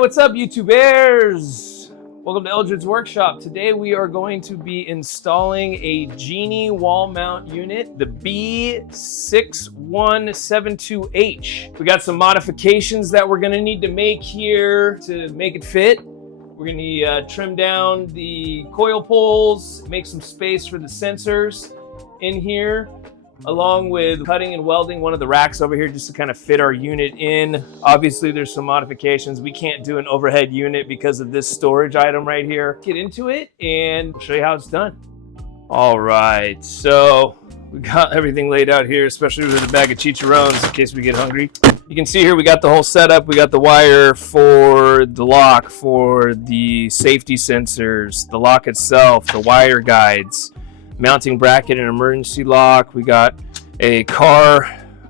what's up, YouTubers? Welcome to Eldred's Workshop. Today we are going to be installing a Genie wall mount unit, the B6172H. We got some modifications that we're going to need to make here to make it fit. We're going to trim down the coil poles, make some space for the sensors in here, along with cutting and welding one of the racks over here just to kind of fit our unit in. Obviously, there's some modifications. We can't do an overhead unit because of this storage item right here. Get into it and I'll show you how it's done. All right, so we got everything laid out here, especially with a bag of chicharrones in case we get hungry. You can see here we got the whole setup. We got the wire for the lock, for the safety sensors, the lock itself, the wire guides, mounting bracket and emergency lock. We got a car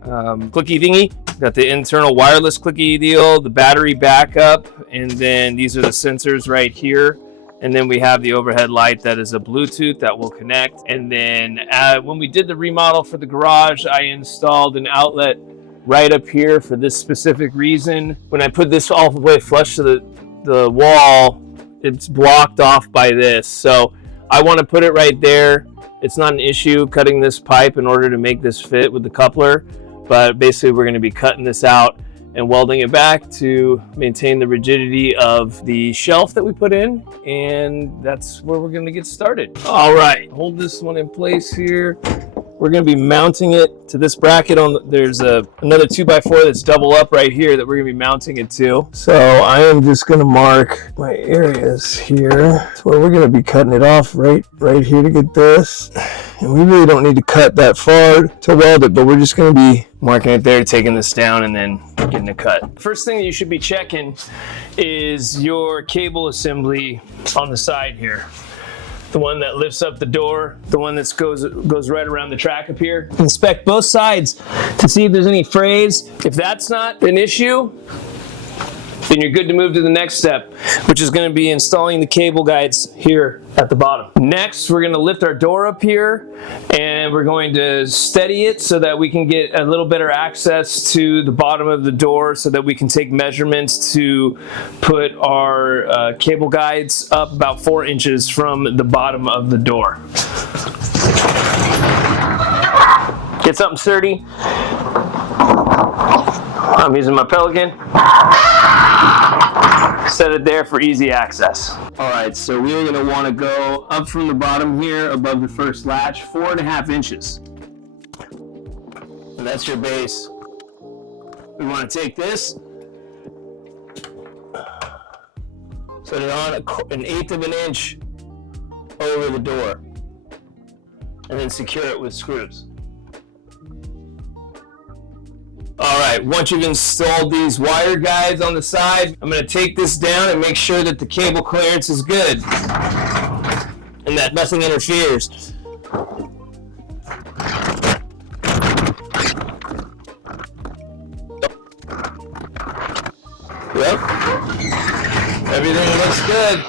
clicky thingy. Got the internal wireless clicky deal, the battery backup, and then these are the sensors right here. And then we have the overhead light that is a Bluetooth that will connect. And then when we did the remodel for the garage, I installed an outlet right up here for this specific reason. When I put this all the way flush to the wall, it's blocked off by this. So I want to put it right there. It's not an issue cutting this pipe in order to make this fit with the coupler, but basically we're going to be cutting this out and welding it back to maintain the rigidity of the shelf that we put in, and that's where we're going to get started. All right, hold this one in place here. We're going to be mounting it to this bracket there's another 2x4 that's double up right here that we're going to be mounting it to. So I am just going to mark my areas here. So we're going to be cutting it off right here to get this. And we really don't need to cut that far to weld it, but we're just going to be marking it there, taking this down, and then getting it cut. First thing you should be checking is your cable assembly on the side here. The one that lifts up the door, the one that goes right around the track up here. Inspect both sides to see if there's any frays. If that's not an issue, then you're good to move to the next step, which is going to be installing the cable guides here at the bottom. Next, we're going to lift our door up here and we're going to steady it so that we can get a little better access to the bottom of the door so that we can take measurements to put our cable guides up about 4 inches from the bottom of the door. Get something sturdy. I'm using my Pelican. Set it there for easy access. All right, so we're gonna wanna go up from the bottom here above the first latch, 4.5 inches. And that's your base. We wanna take this, set it on 1/8 of an inch over the door, and then secure it with screws. All right, once you've installed these wire guides on the side, I'm going to take this down and make sure that the cable clearance is good and that nothing interferes. Yep, everything looks good.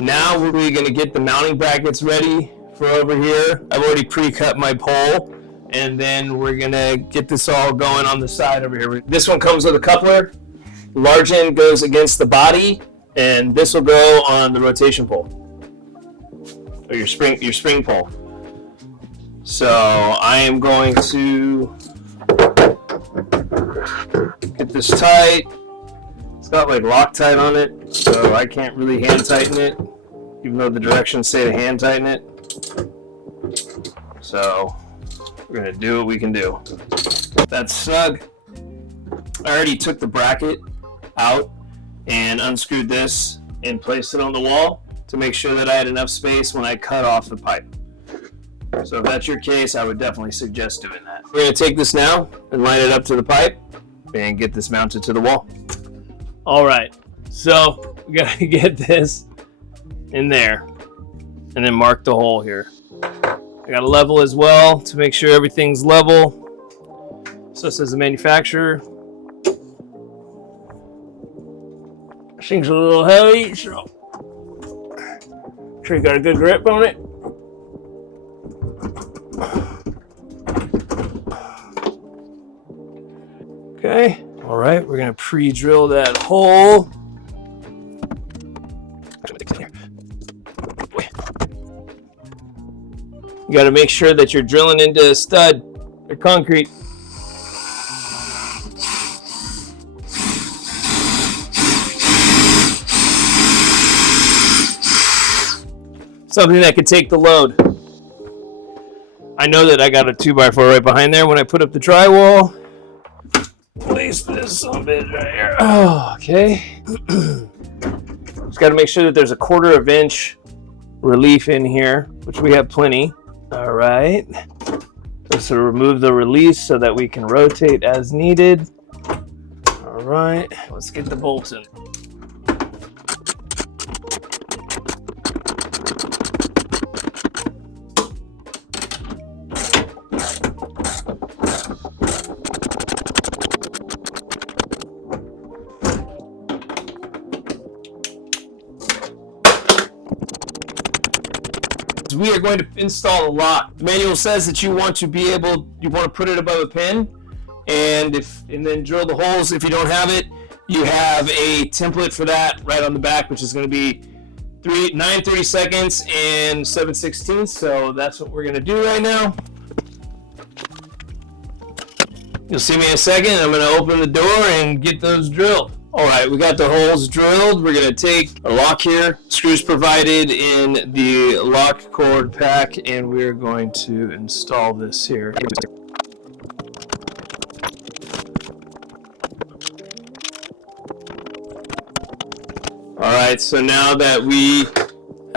Now we're going to get the mounting brackets ready for over here. I've already pre-cut my pole. And then we're gonna get this all going on the side over here. This one comes with a coupler. The large end goes against the body, and this will go on the rotation pole, or your spring pole. So I am going to get this tight. It's got like Loctite on it, so I can't really hand tighten it, even though the directions say to hand tighten it. So we're gonna do what we can do. That's snug. I already took the bracket out and unscrewed this and placed it on the wall to make sure that I had enough space when I cut off the pipe. So if that's your case, I would definitely suggest doing that. We're gonna take this now and line it up to the pipe and get this mounted to the wall. All right, so we gotta get this in there and then mark the hole here. I got a level as well to make sure everything's level. So it says the manufacturer. This thing's a little heavy, so sure you got a good grip on it. Okay, all right, we're We're gonna pre-drill that hole. You gotta make sure that you're drilling into a stud or concrete. Something that could take the load. I know that I got a 2x4 right behind there. When I put up the drywall, place this on bit right here. Oh, okay. Just got to make sure that there's a 1/4 inch relief in here, which we have plenty. All right. So remove the release so that we can rotate as needed. All right. Let's get the bolts in. We are going to install a lock. The manual says that you want to put it above a pin, and then drill the holes. If you don't have it, you have a template for that right on the back, which is going to be 9/32 and 7/16. So that's what we're going to do right now. You'll see me in a second. I'm going to open the door and get those drilled. All right, we got the holes drilled. We're going to take a lock here, screws provided in the lock cord pack, and we're going to install this here. All right, so now that we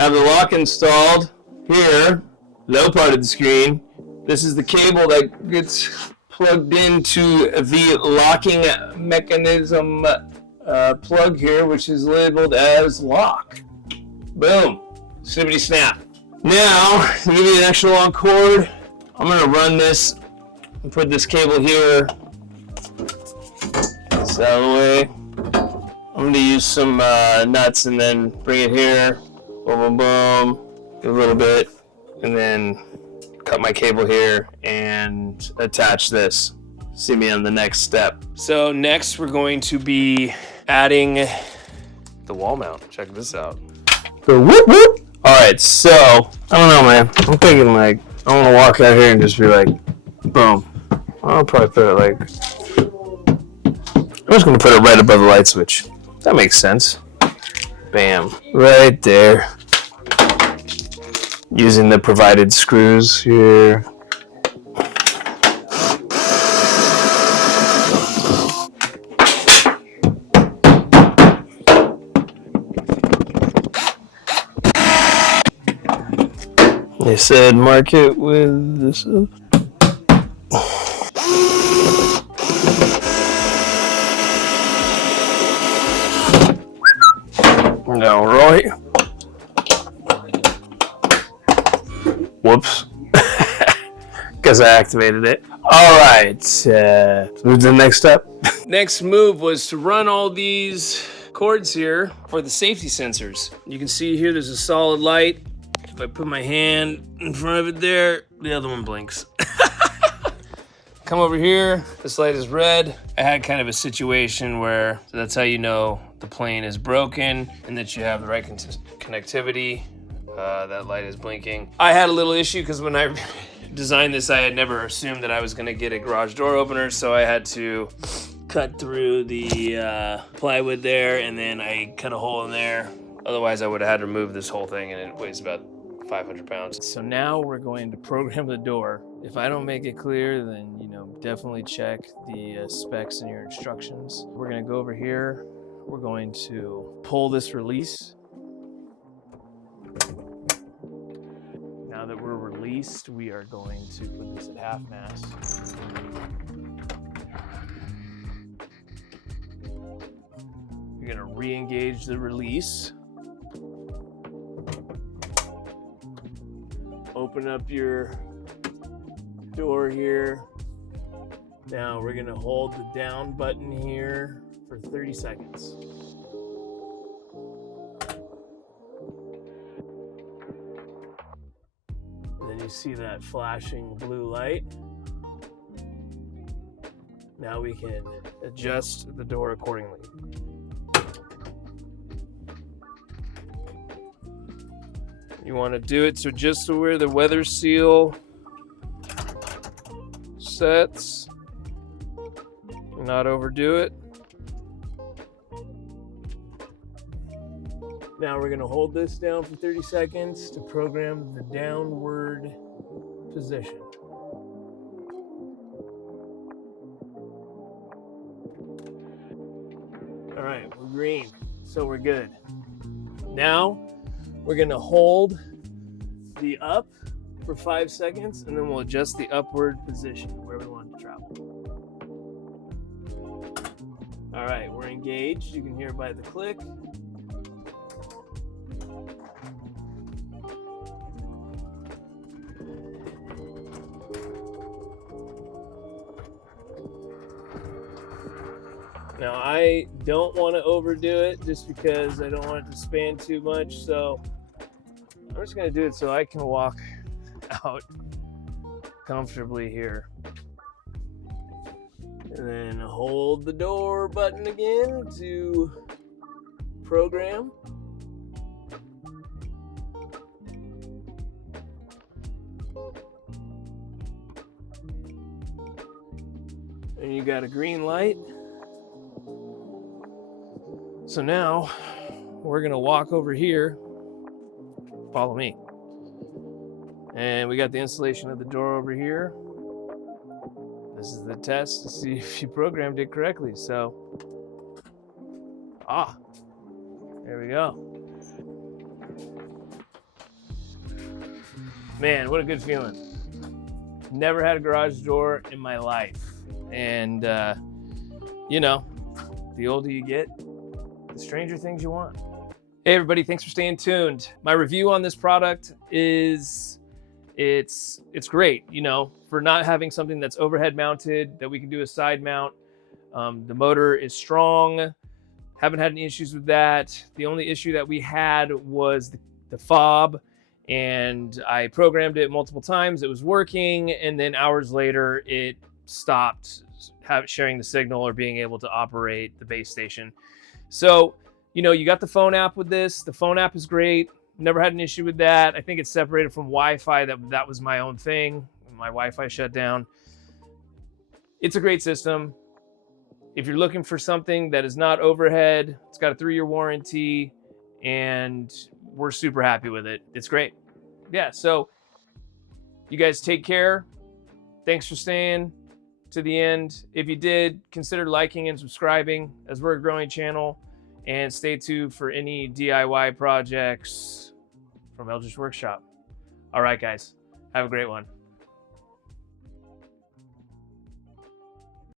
have the lock installed here, low part of the screen, this is the cable that gets plugged into the locking mechanism plug here, which is labeled as lock. Boom. Snippity snap. Now, to give you an extra long cord, I'm going to run this and put this cable here. This out of the way. I'm going to use some nuts and then bring it here. Boom, boom, boom. Do a little bit. And then cut my cable here and attach this. See me on the next step. So next we're going to be adding the wall mount. Check this out. So whoop whoop. All right, so I don't know, man. I'm thinking like I want to walk out here and just be like, boom. I'll probably put it like. I'm just gonna put it right above the light switch. That makes sense. Bam, right there. Using the provided screws here. They said mark it with this. All right. Whoops. Because I activated it. All right. Move to the next step. Next move was to run all these cords here for the safety sensors. You can see here there's a solid light. If I put my hand in front of it there, the other one blinks. Come over here, this light is red. I had kind of a situation where that's how you know the plane is broken and that you have the right connectivity. That light is blinking. I had a little issue because when I designed this, I had never assumed that I was gonna get a garage door opener, so I had to cut through the plywood there, and then I cut a hole in there. Otherwise, I would have had to remove this whole thing, and it weighs about 500 pounds. So now we're going to program the door. If I don't make it clear, then definitely check the specs and your instructions. We're gonna go over here. We're going to pull this release. Now that we're released, we are going to put this at half mast. You're gonna re-engage the release. Open up your door here. Now we're gonna hold the down button here for 30 seconds. And then you see that flashing blue light. Now we can adjust the door accordingly. You want to do it so just to where the weather seal sets, not overdo it. Now we're going to hold this down for 30 seconds to program the downward position. All right, we're green, so we're good. Now we're going to hold the up for 5 seconds, and then we'll adjust the upward position where we want it to travel. All right, we're engaged. You can hear it by the click. Now, I don't want to overdo it just because I don't want it to span too much, so I'm just going to do it so I can walk out comfortably here. And then hold the door button again to program. And you got a green light. So now we're gonna walk over here, follow me. And we got the installation of the door over here. This is the test to see if you programmed it correctly. So, there we go. Man, what a good feeling. Never had a garage door in my life. And, you know, the older you get, the stranger things you want. Hey everybody, thanks for staying tuned. My review on this product is, it's great, you know, for not having something that's overhead mounted, that we can do a side mount. The motor is strong. Haven't had any issues with that. The only issue that we had was the fob, and I programmed it multiple times. It was working, and then hours later, it stopped sharing the signal or being able to operate the base station. So, you know, you got the phone app with this. The phone app is great. Never had an issue with that. I think it's separated from Wi-Fi. That was my own thing. My Wi-Fi shut down. It's a great system. If you're looking for something that is not overhead, it's got a 3-year warranty, and we're super happy with it. It's great. Yeah, so you guys take care. Thanks for staying to the end. If you did, consider liking and subscribing, as we're a growing channel, and stay tuned for any DIY projects from Eldridge Workshop. All right, guys, have a great one.